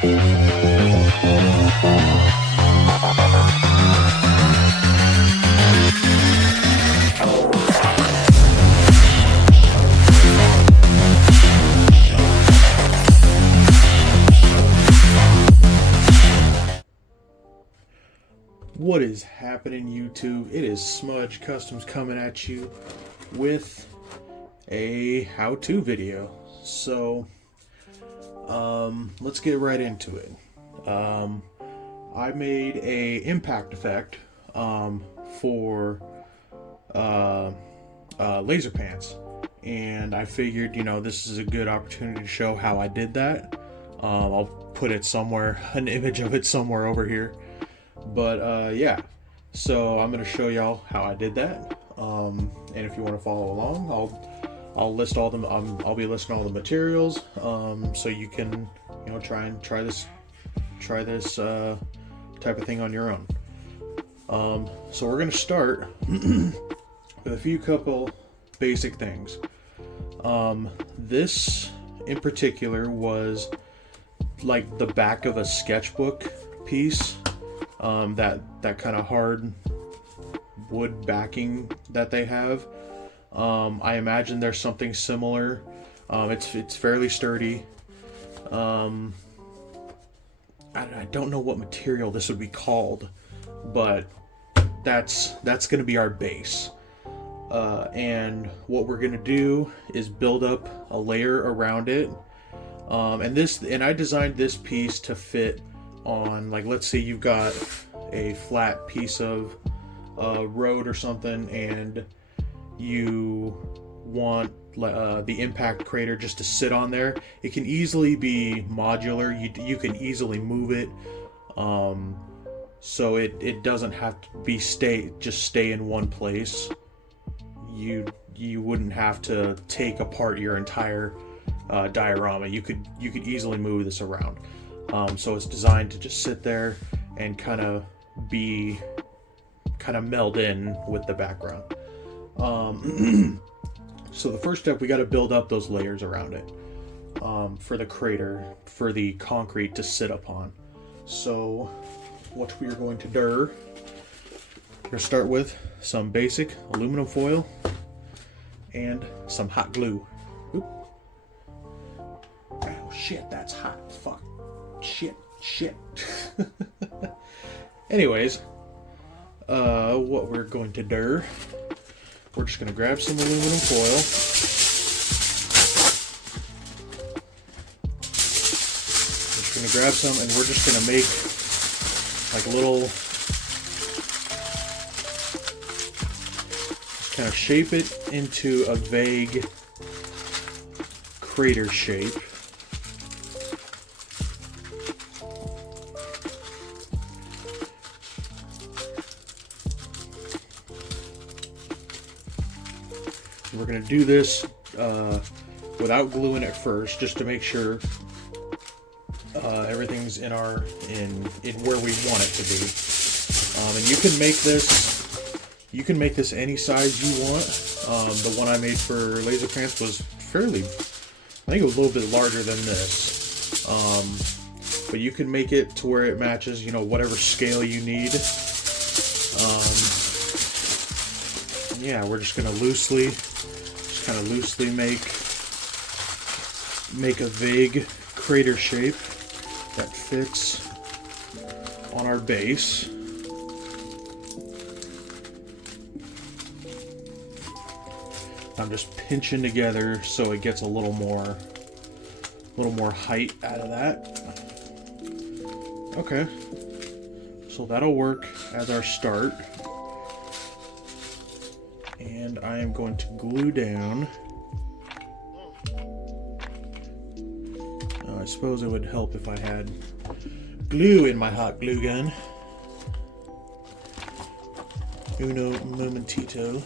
What is happening, YouTube? It is Smudge Customs coming at you with a how-to video. So, let's get right into it. I made a impact effect for laser pants, and I figured, this is a good opportunity to show how I did that. I'll put it somewhere, an image of it somewhere over here. But yeah, so I'm gonna show y'all how I did that. And if you want to follow along, I'll list all them. I'll be listing all the materials. So you can try this type of thing on your own. So we're gonna start with a couple basic things. This in particular was like the back of a sketchbook piece. That kind of hard wood backing that they have. I imagine there's something similar. It's fairly sturdy. I don't know what material this would be called, but that's going to be our base. And what we're going to do is build up a layer around it. And I designed this piece to fit on, like, let's say you've got a flat piece of road or something, and you want the impact crater just to sit on there. It can easily be modular. You can easily move it, so it doesn't have to be stay in one place. You wouldn't have to take apart your entire diorama. You could easily move this around. So it's designed to just sit there and kind of meld in with the background. So the first step, we got to build up those layers around it for the crater, for the concrete to sit upon. So what we are going to do, we're going to start with some basic aluminum foil and some hot glue. Oop. Oh shit, that's hot. Fuck. Shit. Anyways, what we're going to do, we're just going to grab some aluminum foil. Just going to grab some, and we're just going to make like a little, just kind of shape it into a vague crater shape. We're going to do this without gluing it first, just to make sure everything's in where we want it to be. And you can make this any size you want. The one I made for laser pants was I think it was a little bit larger than this. But you can make it to where it matches, whatever scale you need. Yeah, we're just going to loosely make a vague crater shape that fits on our base. I'm just pinching together so it gets a little more height out of that. Okay, so that'll work as our start. And I am going to glue down. I suppose it would help if I had glue in my hot glue gun. Uno momentito.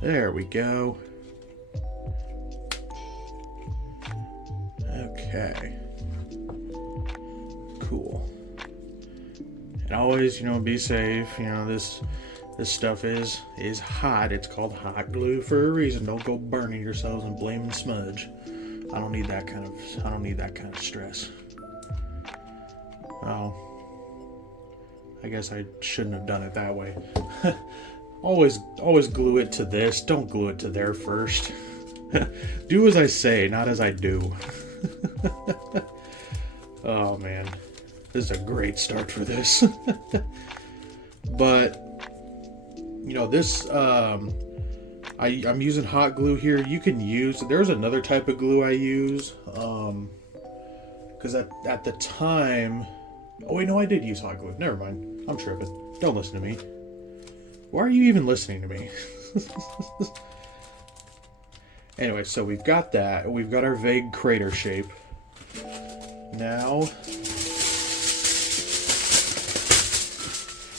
There we go. Okay. Cool. And always, be safe. This stuff is hot. It's called hot glue for a reason. Don't go burning yourselves and blaming smudge. I don't need that kind of stress. Well, I guess I shouldn't have done it that way. always glue it to this. Don't glue it to there first. Do as I say, not as I do. Oh man, this is a great start for this. But you know, this I'm using hot glue here. You can use, there's another type of glue I use, because at the time, oh wait, no, I did use hot glue. Never mind, I'm tripping. Don't listen to me. Why are you even listening to me? Anyway, so we've got that. We've got our vague crater shape. Now,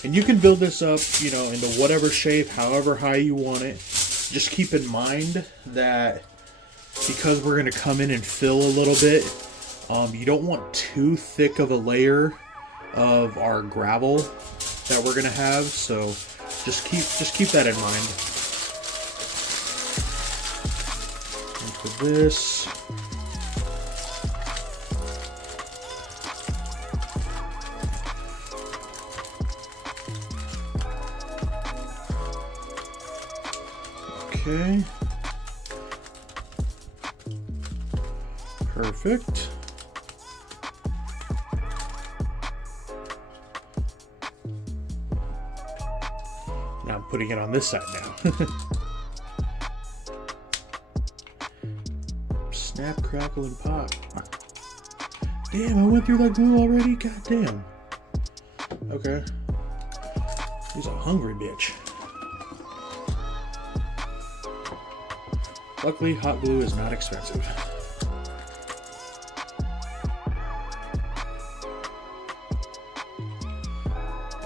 and you can build this up, you know, into whatever shape, however high you want it. Just keep in mind that because we're going to come in and fill a little bit, you don't want too thick of a layer of our gravel that we're going to have. So just keep that in mind. Into this. Okay. Perfect. Now I'm putting it on this side now. Snap, crackle, and pop. Damn, I went through that glue already? God damn. Okay. He's a hungry bitch. Luckily, hot glue is not expensive.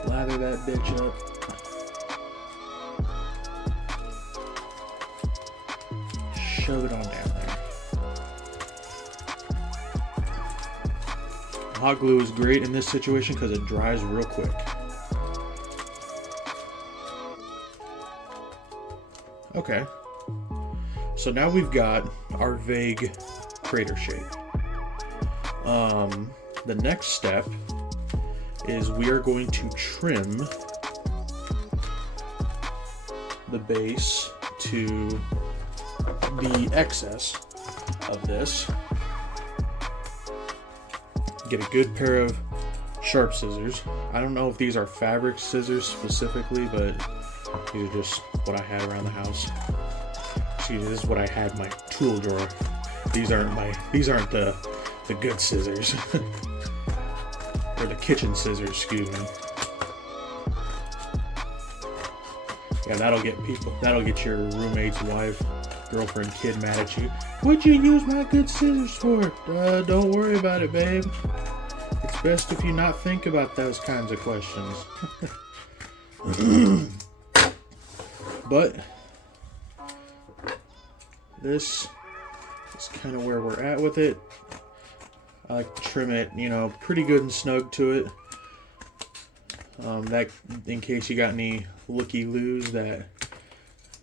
Lather that bitch up. Shove it on down there. Hot glue is great in this situation because it dries real quick. Okay. So now we've got our vague crater shape. The next step is we are going to trim the base to the excess of this. Get a good pair of sharp scissors. I don't know if these are fabric scissors specifically, but these are just what I had around the house. Excuse me, this is what I had in my tool drawer. These aren't the good scissors. Or the kitchen scissors, excuse me. Yeah, that'll get your roommate's wife, girlfriend, kid mad at you. What'd you use my good scissors for? Don't worry about it, babe. It's best if you not think about those kinds of questions. But this is kind of where we're at with it. I like to trim it, you know, pretty good and snug to it. That in case you got any looky-loos that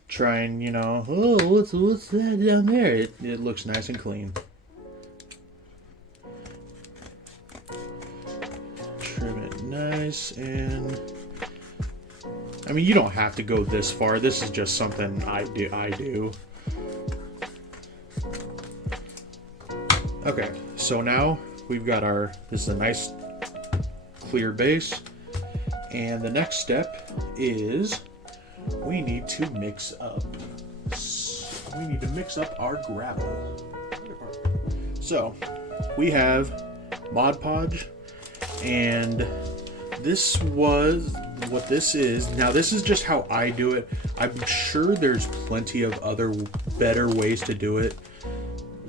try and, you know, oh, what's that down there? It looks nice and clean. Trim it nice, and I mean, you don't have to go this far. This is just something I do. Okay, so now we've got this is a nice clear base, and the next step is we need to mix up our gravel. So we have Mod Podge, and this was what this is. Now this is just how I do it. I'm sure there's plenty of other better ways to do it.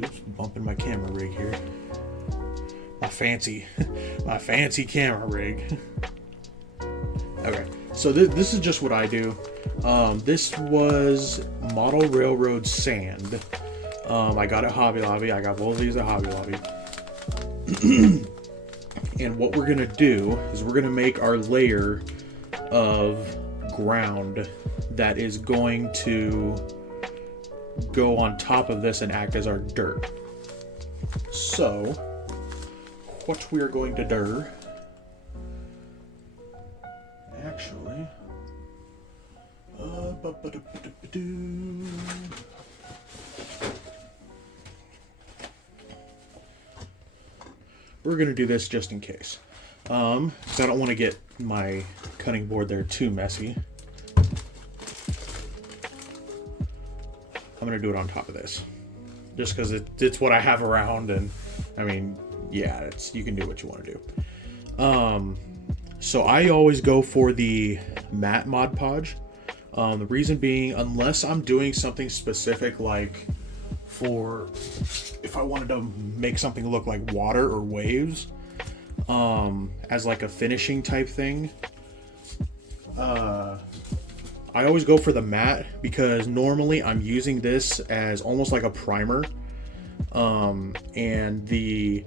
Oops, bumping my camera rig here. My fancy camera rig. Okay, so this is just what I do. This was Model Railroad sand. I got it at Hobby Lobby. I got both of these at Hobby Lobby. And what we're gonna do is we're gonna make our layer of ground that is going to go on top of this and act as our dirt. So, what we are going to do, actually, we're going to do this just in case. Because I don't want to get my cutting board there too messy. I'm going to do it on top of this. Just because it's what I have around, and I mean, yeah, you can do what you want to do. So I always go for the matte Mod Podge. The reason being, unless I'm doing something specific, like if I wanted to make something look like water or waves, as like a finishing type thing, I always go for the matte, because normally I'm using this as almost like a primer, and the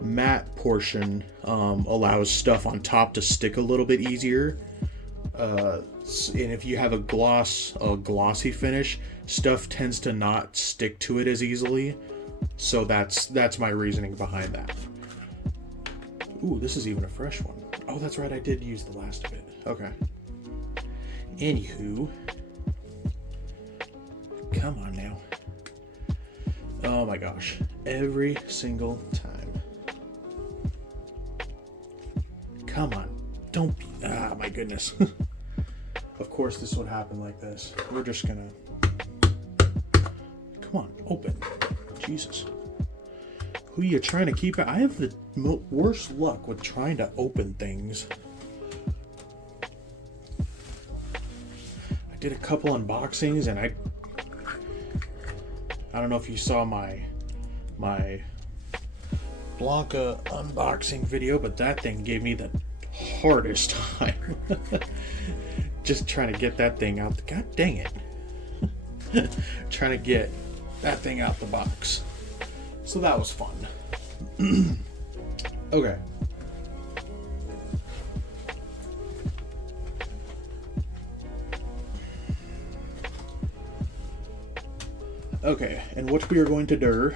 matte portion allows stuff on top to stick a little bit easier, and if you have a glossy finish, stuff tends to not stick to it as easily. So that's my reasoning behind that. Ooh, this is even a fresh one. Oh, that's right, I did use the last of it. Okay. Anywho, come on now. Oh my gosh, every single time. Come on, don't be, my goodness. Of course this would happen like this. We're just gonna, come on, open. Jesus. Who are you trying to keep? I have the worst luck with trying to open things. Did a couple unboxings, and I don't know if you saw my Blanca unboxing video, but that thing gave me the hardest time. Just trying to get that thing out. God dang it. Trying to get that thing out the box. So that was fun. Okay. Okay, and what we are going to do,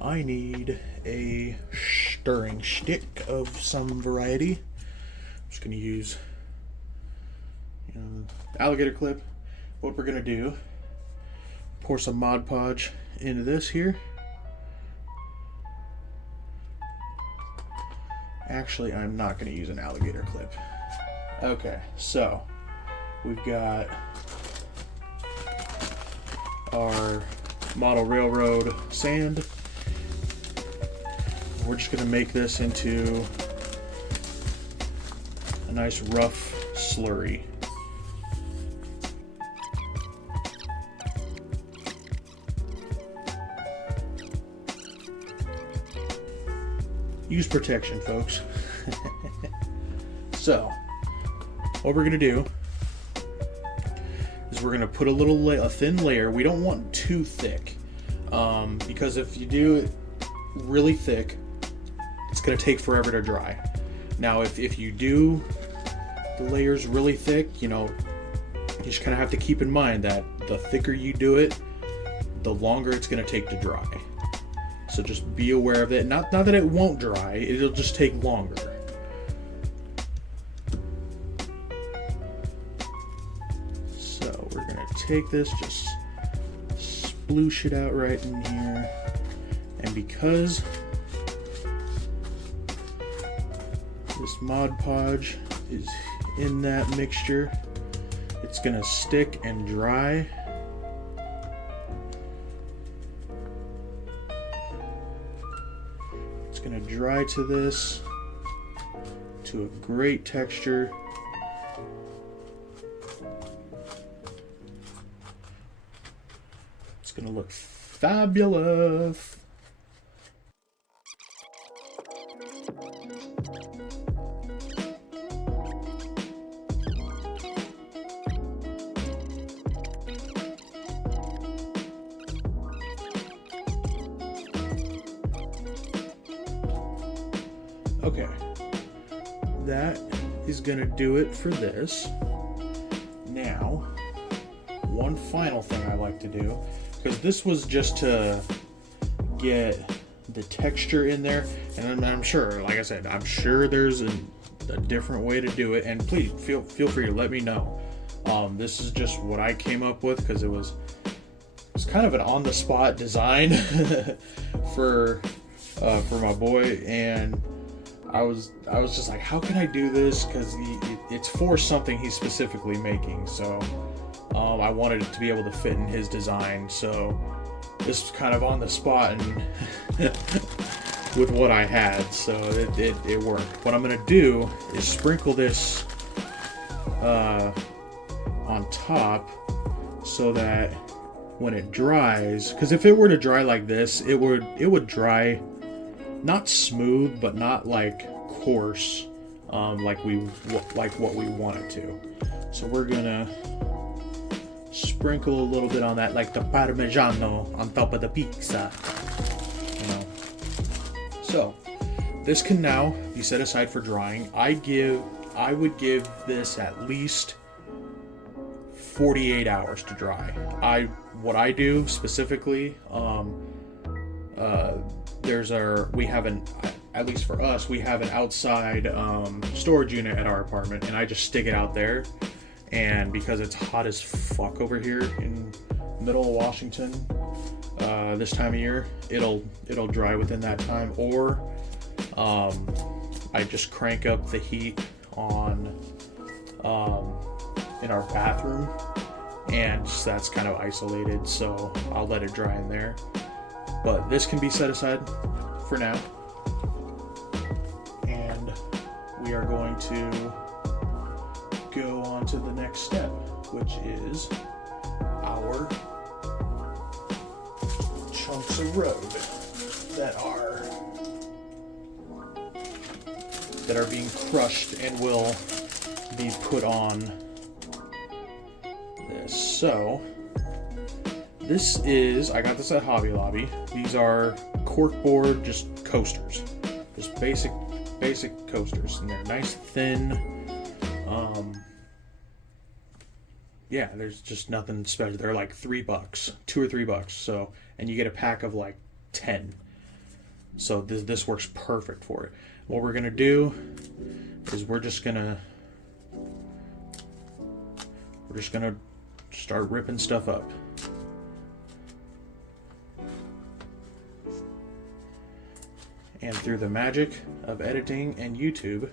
I need a stirring stick of some variety. I'm just going to use alligator clip. What we're going to do, pour some Mod Podge into this here. Actually, I'm not going to use an alligator clip. Okay, so we've got our model railroad sand. We're just going to make this into a nice rough slurry. Use protection, folks. So, what we're going to do is we're going to put a thin layer. We don't want too thick, because if you do it really thick, it's going to take forever to dry. Now, if you do the layers really thick, you just kind of have to keep in mind that the thicker you do it, the longer it's going to take to dry. So just be aware of it. Not that it won't dry, it'll just take longer. So we're going to take this, just sploosh it out right in here. And because this Mod Podge is in that mixture, it's going to stick and dry. It's going to dry to this, to a great texture. It's going to look fabulous. Okay, that is gonna do it for this. Now, one final thing I like to do, because this was just to get the texture in there, and I'm sure, like I said, I'm sure there's a different way to do it, and please feel free to let me know. This is just what I came up with because it was kind of an on-the-spot design for my boy, and I was just like, how can I do this? Because it's for something he's specifically making, so I wanted it to be able to fit in his design. So this was kind of on the spot and with what I had, so it worked. What I'm gonna do is sprinkle this on top so that when it dries, because if it were to dry like this, it would dry not smooth, but not like coarse, like what we want it to. So we're gonna sprinkle a little bit on that, like the Parmigiano on top of the pizza. You know. So this can now be set aside for drying. I would give this at least 48 hours to dry. What I do specifically, at least for us, we have an outside storage unit at our apartment, and I just stick it out there. And because it's hot as fuck over here in middle of Washington, this time of year, it'll dry within that time. Or I just crank up the heat on in our bathroom, and that's kind of isolated, so I'll let it dry in there. But this can be set aside for now, and we are going to go on to the next step, which is our chunks of road that are being crushed and will be put on this. So this is, I got this at Hobby Lobby. These are corkboard, just coasters, just basic coasters, and they're nice, thin. Yeah, there's just nothing special. They're like $3, $2 or $3. So, and you get a pack of like 10. So this works perfect for it. What we're gonna do is we're just gonna start ripping stuff up. And through the magic of editing and YouTube,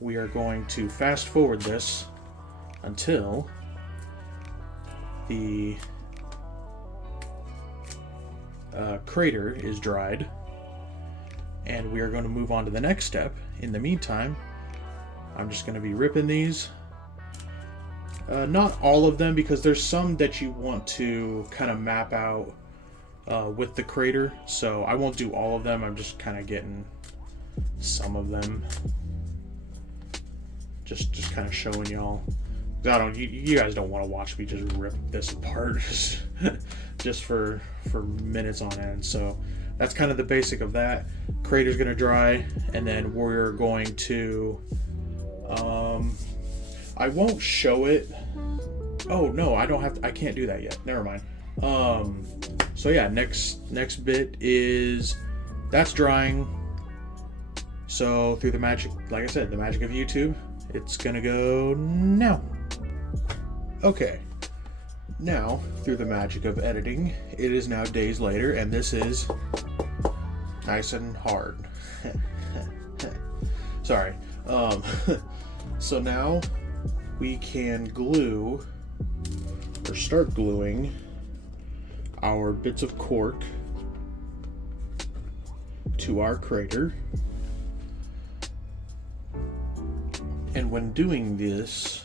we are going to fast forward this until the crater is dried, and we are going to move on to the next step. In the meantime, I'm just going to be ripping these. Not all of them, because there's some that you want to kind of map out with the crater, so I won't do all of them. I'm just kind of getting some of them, just kind of showing y'all. You guys don't want to watch me just rip this apart just for minutes on end. So that's kind of the basic of that. Crater's gonna dry, and then we're going to I won't show it. Oh no, I can't do that yet. Never mind. So yeah, next bit is that's drying. So through the magic, like I said, the magic of YouTube, it's gonna go now. Okay, now through the magic of editing, it is now days later, and this is nice and hard. Sorry. So now we can glue, or start gluing, our bits of cork to our crater. And when doing this,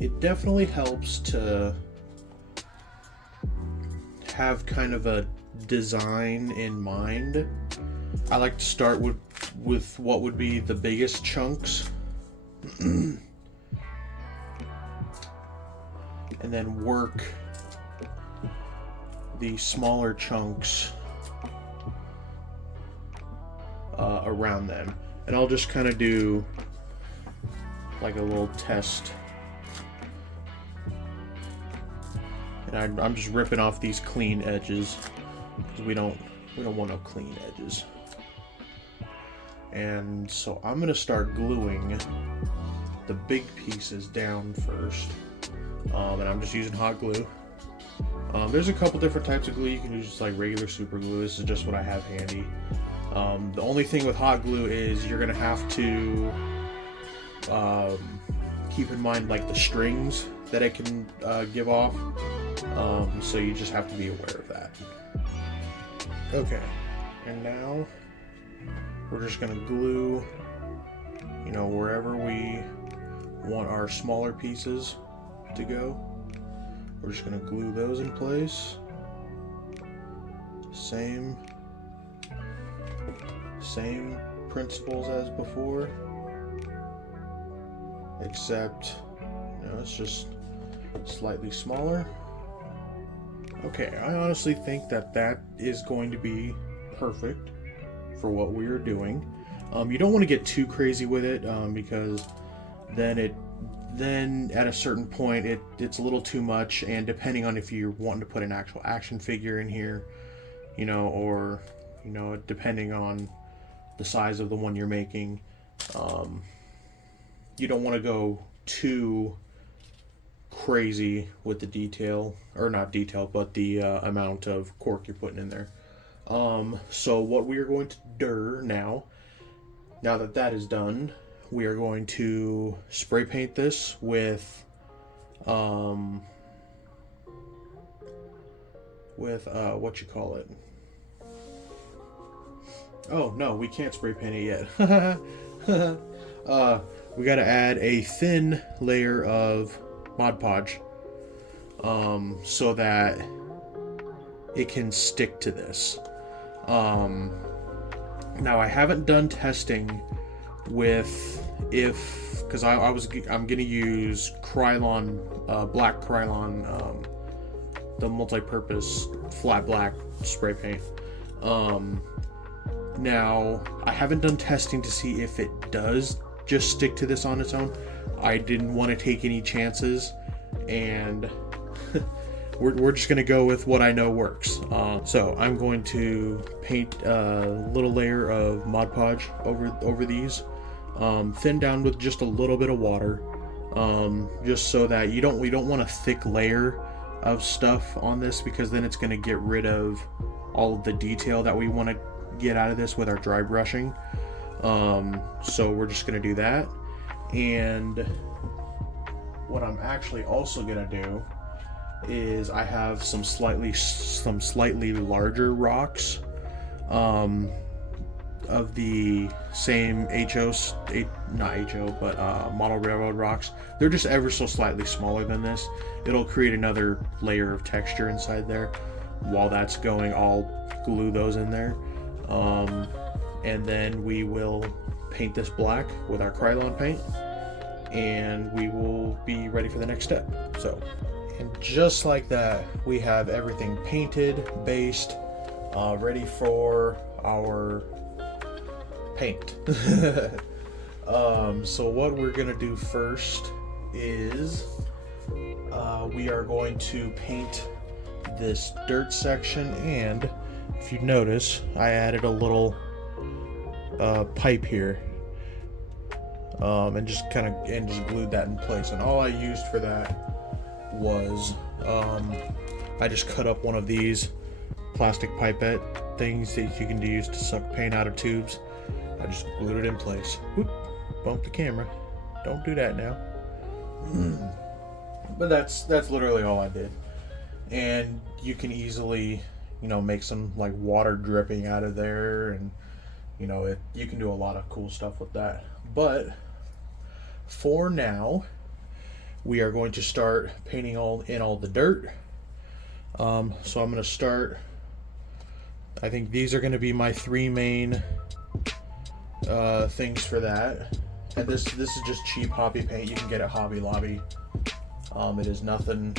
it definitely helps to have kind of a design in mind. I like to start with what would be the biggest chunks and then work the smaller chunks around them. And I'll just kind of do like a little test. And I'm just ripping off these clean edges because we don't want no clean edges. And so I'm gonna start gluing the big pieces down first. And I'm just using hot glue. There's a couple different types of glue. You can use just like regular super glue. This is just what I have handy. The only thing with hot glue is you're gonna have to keep in mind like the strings that it can give off. So you just have to be aware of that. Okay, and now we're just gonna glue, you know, wherever we want our smaller pieces to go. We're just gonna glue those in place. Same principles as before, except, you know, it's just slightly smaller. Okay, I honestly think that is going to be perfect for what we are doing. You don't want to get too crazy with it because then at a certain point it's a little too much, and depending on if you're wanting to put an actual action figure in here, you know, or, you know, depending on the size of the one you're making, you don't want to go too crazy with the detail, or not detail, but the amount of cork you're putting in there. So what we are going to do now that is done, we are going to spray paint this with what you call it. Oh no, we can't spray paint it yet. We got to add a thin layer of Mod Podge so that it can stick to this. Now I haven't done testing with because I'm gonna use Krylon, black Krylon, the multi-purpose flat black spray paint. Now I haven't done testing to see if it does just stick to this on its own. I didn't want to take any chances, and we're just gonna go with what I know works. So I'm going to paint a little layer of Mod Podge over these, thin down with just a little bit of water, just so that we don't want a thick layer of stuff on this, because then it's going to get rid of all of the detail that we want to get out of this with our dry brushing. So we're just going to do that. And what I'm actually also going to do is I have some slightly larger rocks of the same model railroad rocks. They're just ever so slightly smaller than this. It'll create another layer of texture inside there. While that's going, I'll glue those in there, and then we will paint this black with our Krylon paint, and we will be ready for the next step. So, and just like that, we have everything painted, based, ready for our paint. So what we're gonna do first is we are going to paint this dirt section, and if you notice, I added a little pipe here, and just glued that in place. And all I used for that was I just cut up one of these plastic pipette things that you can use to suck paint out of tubes. I just glued it in place. Whoop, bump the camera. Don't do that now. But that's literally all I did. And you can easily, make some like water dripping out of there, and you can do a lot of cool stuff with that. But for now, we are going to start painting all the dirt. So I'm going to start. I think these are going to be my three main things for that. And this is just cheap hobby paint. You can get at Hobby Lobby. It is nothing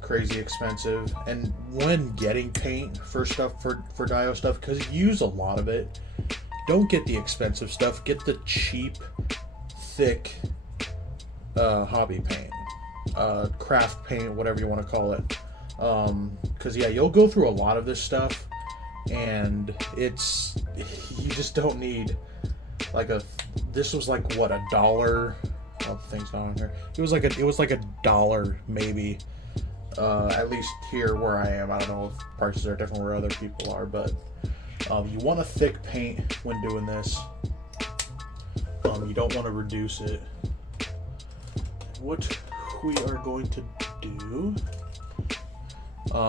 crazy expensive. And when getting paint for stuff, for Dio stuff, because you use a lot of it, don't get the expensive stuff. Get the cheap, thick hobby paint, craft paint, whatever you want to call it. Because yeah, you'll go through a lot of this stuff, and you just don't need like this was like what, $1? Oh, the thing's not on here. It was like $1 maybe. At least here where I am. I don't know if prices are different where other people are, but you want a thick paint when doing this. You don't want to reduce it. What we are going to do,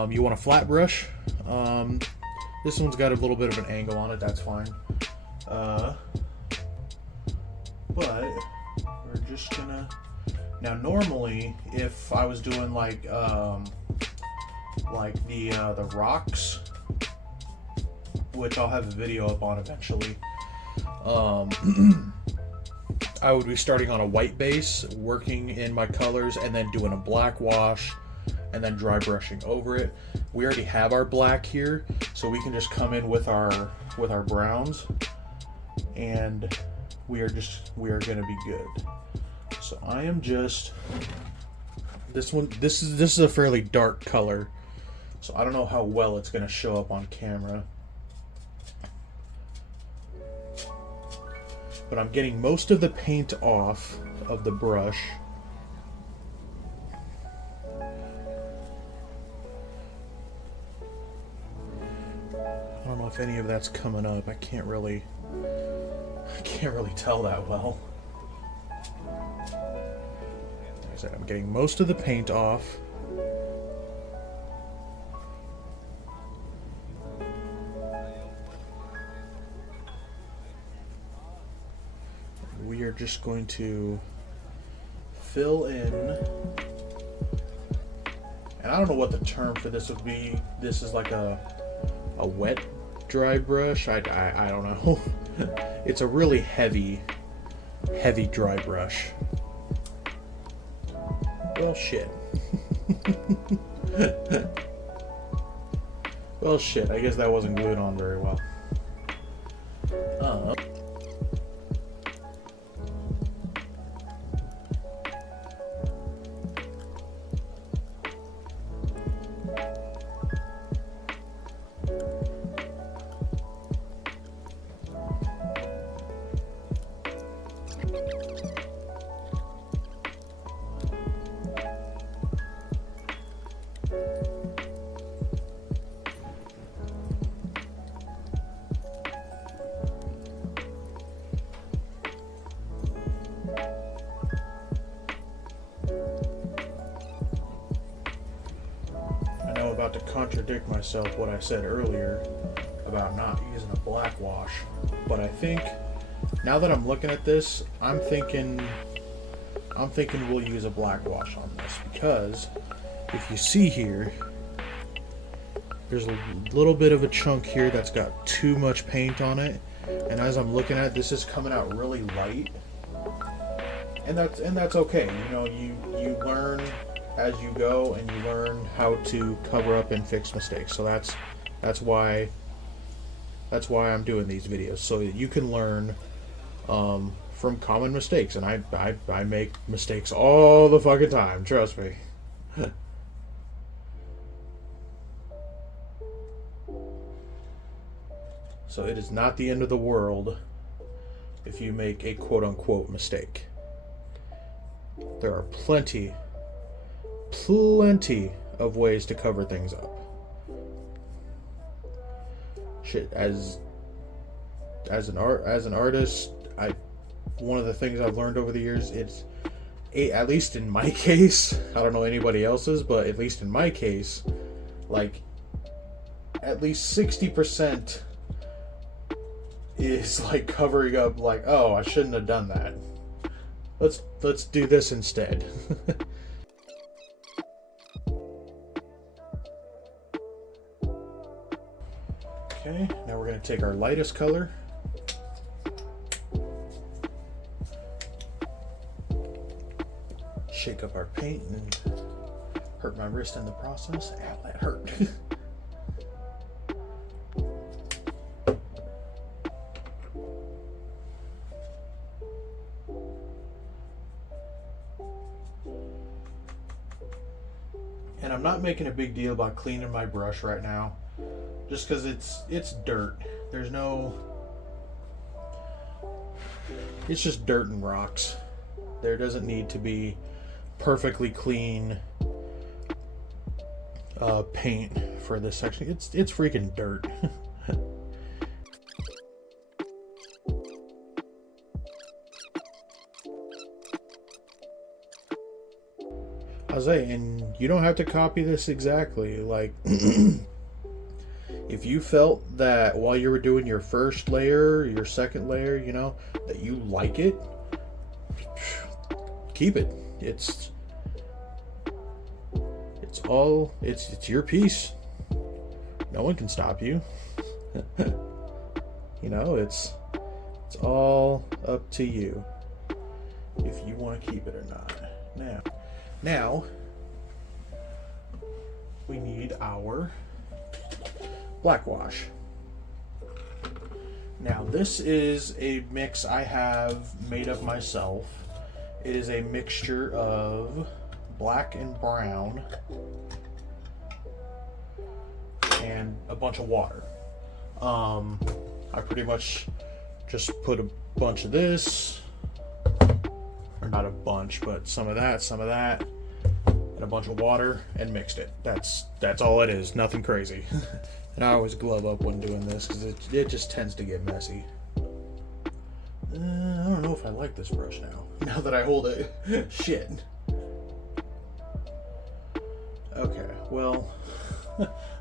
you want a flat brush. This one's got a little bit of an angle on it, that's fine. But we're just gonna, now normally if I was doing like the rocks, which I'll have a video up on eventually, I would be starting on a white base, working in my colors, and then doing a black wash, and then dry brushing over it. We already have our black here, so we can just come in with our browns, and we are gonna be good. So I am just, this is a fairly dark color, so I don't know how well it's gonna show up on camera. But I'm getting most of the paint off of the brush. I don't know if any of that's coming up. I can't really tell that well. Like I said, I'm getting most of the paint off. We are just going to fill in, and I don't know what the term for this would be. This is like a wet dry brush. I don't know. It's a really heavy dry brush. Well, shit. Well, shit. I guess that wasn't glued on very well. About to contradict myself what I said earlier about not using a black wash, but I think now that I'm looking at this, I'm thinking we'll use a black wash on this, because if you see here, there's a little bit of a chunk here that's got too much paint on it, and as I'm looking at it, this is coming out really light, and that's okay. You know, you learn as you go, and you learn how to cover up and fix mistakes. So that's why I'm doing these videos, so that you can learn from common mistakes. And I make mistakes all the fucking time, trust me. So it is not the end of the world if you make a quote-unquote mistake. There are plenty of ways to cover things up. Shit, as an artist, one of the things I've learned over the years, it's at least in my case, I don't know anybody else's, but at least in my case, like at least 60% is like covering up, like, oh, I shouldn't have done that. Let's do this instead. Okay, now we're going to take our lightest color. Shake up our paint and hurt my wrist in the process. Ow, that hurt. And I'm not making a big deal about cleaning my brush right now, just because it's dirt. There's no, it's just dirt and rocks. There doesn't need to be perfectly clean paint for this section. It's freaking dirt. I was saying, and you don't have to copy this exactly. Like, if you felt that while you were doing your first layer, your second layer, you know, that you like it, keep it. It's your piece. No one can stop you. You know, it's all up to you if you want to keep it or not. Now we need our black wash. Now this is a mix I have made up myself. It is a mixture of black and brown and a bunch of water. I pretty much just put a bunch of this, or not a bunch, but some of that, and a bunch of water, and mixed it. That's all it is, nothing crazy. And I always glove up when doing this because it just tends to get messy. I don't know if I like this brush now that I hold it. Shit. Okay, well,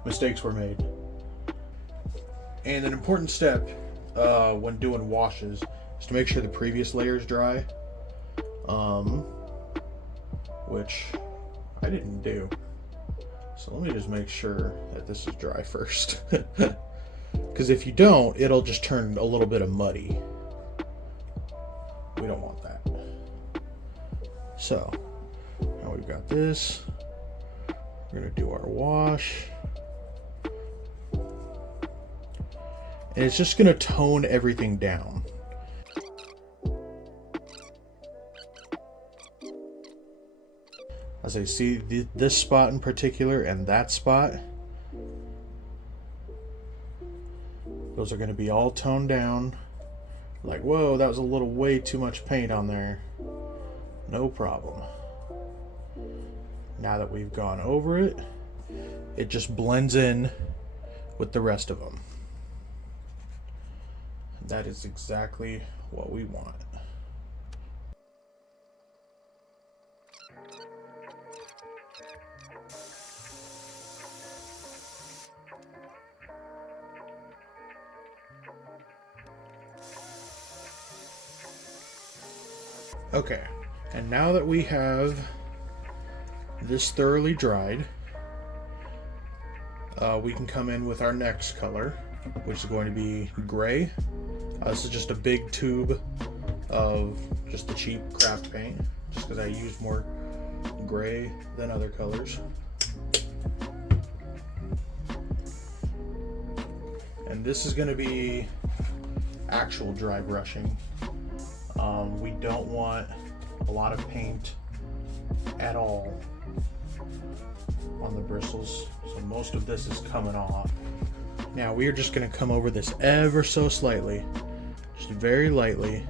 mistakes were made. And an important step when doing washes is to make sure the previous layer is dry, which I didn't do. So let me just make sure that this is dry first. Because if you don't, it'll just turn a little bit of muddy. We don't want that. So now we've got this. We're gonna do our wash. And it's just gonna tone everything down. As I see this spot in particular and that spot, those are gonna be all toned down. Like, whoa, that was a little way too much paint on there. No problem. Now that we've gone over it, it just blends in with the rest of them. That is exactly what we want. Okay, and now that we have this thoroughly dried, we can come in with our next color, which is going to be gray. This is just a big tube of just the cheap craft paint, just because I use more gray than other colors. And this is going to be actual dry brushing. We don't want a lot of paint at all on the bristles, so most of this is coming off. Now we are just going to come over this ever so slightly, just very lightly.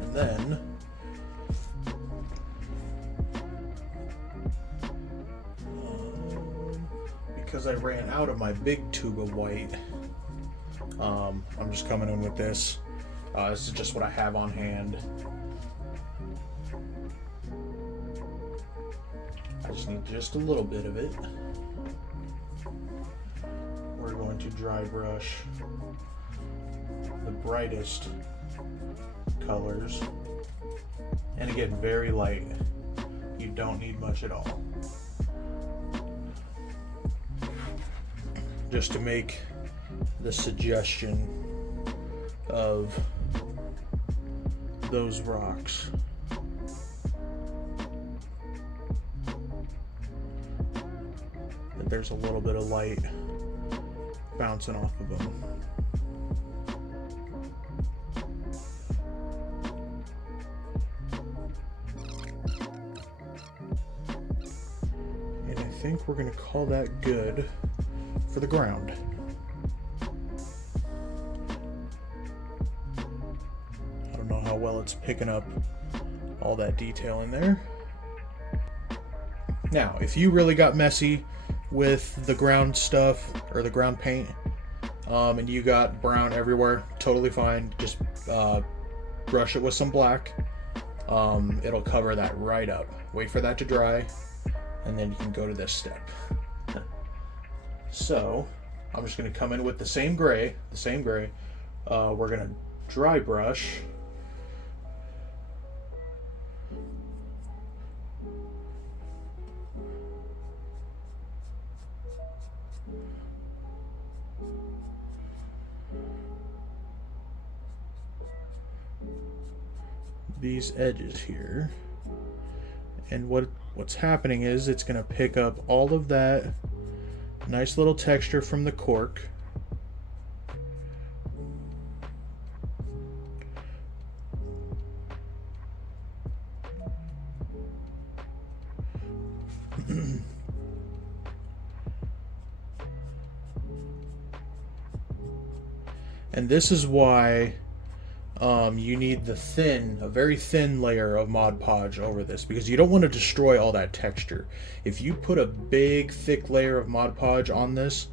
And then because I ran out of my big tube of white, I'm just coming in with this. This is just what I have on hand. I just need just a little bit of it. We're going to dry brush the brightest colors. And again, very light. You don't need much at all. Just to make the suggestion of those rocks. That there's a little bit of light bouncing off of them. think we're going to call that good for the ground. I don't know how well it's picking up all that detail in there. Now, if you really got messy with the ground stuff or the ground paint, and you got brown everywhere, totally fine. Just brush it with some black. It'll cover that right up. Wait for that to dry, and then you can go to this step. So I'm just going to come in with the same gray. We're going to dry brush. These edges here, and what's happening is it's going to pick up all of that nice little texture from the cork, and this is why you need a very thin layer of Mod Podge over this, because you don't want to destroy all that texture. If you put a big, thick layer of Mod Podge on this,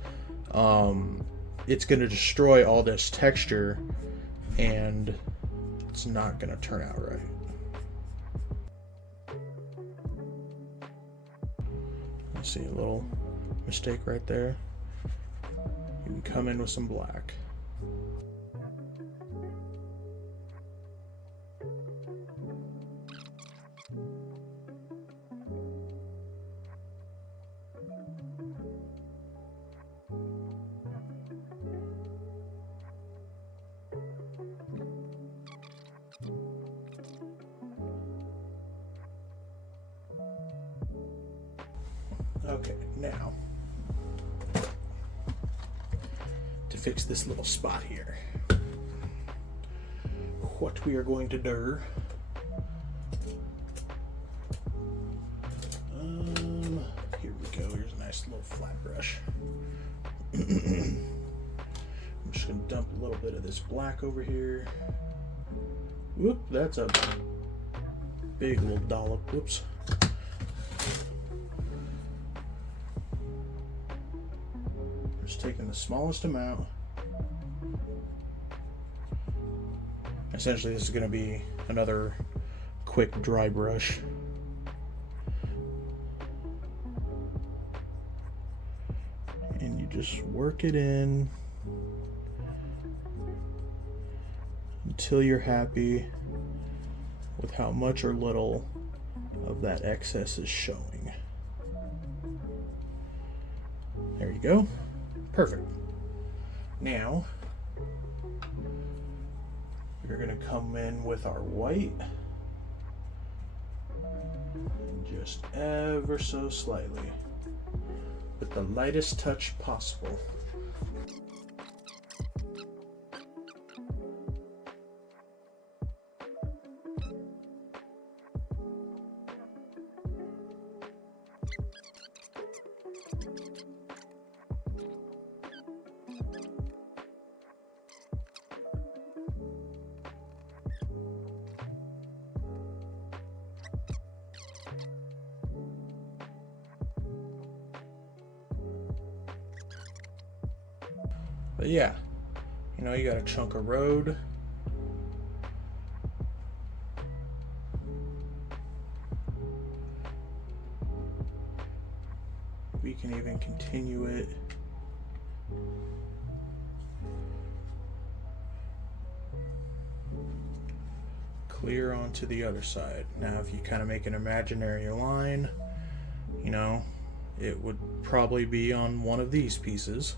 it's going to destroy all this texture, and it's not going to turn out right. I see a little mistake right there. You can come in with some black. Okay, now to fix this little spot here, what we are going to do, here we go. Here's a nice little flat brush. I'm just going to dump a little bit of this black over here. Whoop, that's a big little dollop. Whoops. Just taking the smallest amount. Essentially, this is going to be another quick dry brush. And you just work it in until you're happy with how much or little of that excess is showing. There you go. Perfect. Now, we're going to come in with our white, and just ever so slightly, with the lightest touch possible. But yeah, you know, you got a chunk of road. We can even continue it clear onto the other side. Now, if you kind of make an imaginary line, you know, it would probably be on one of these pieces.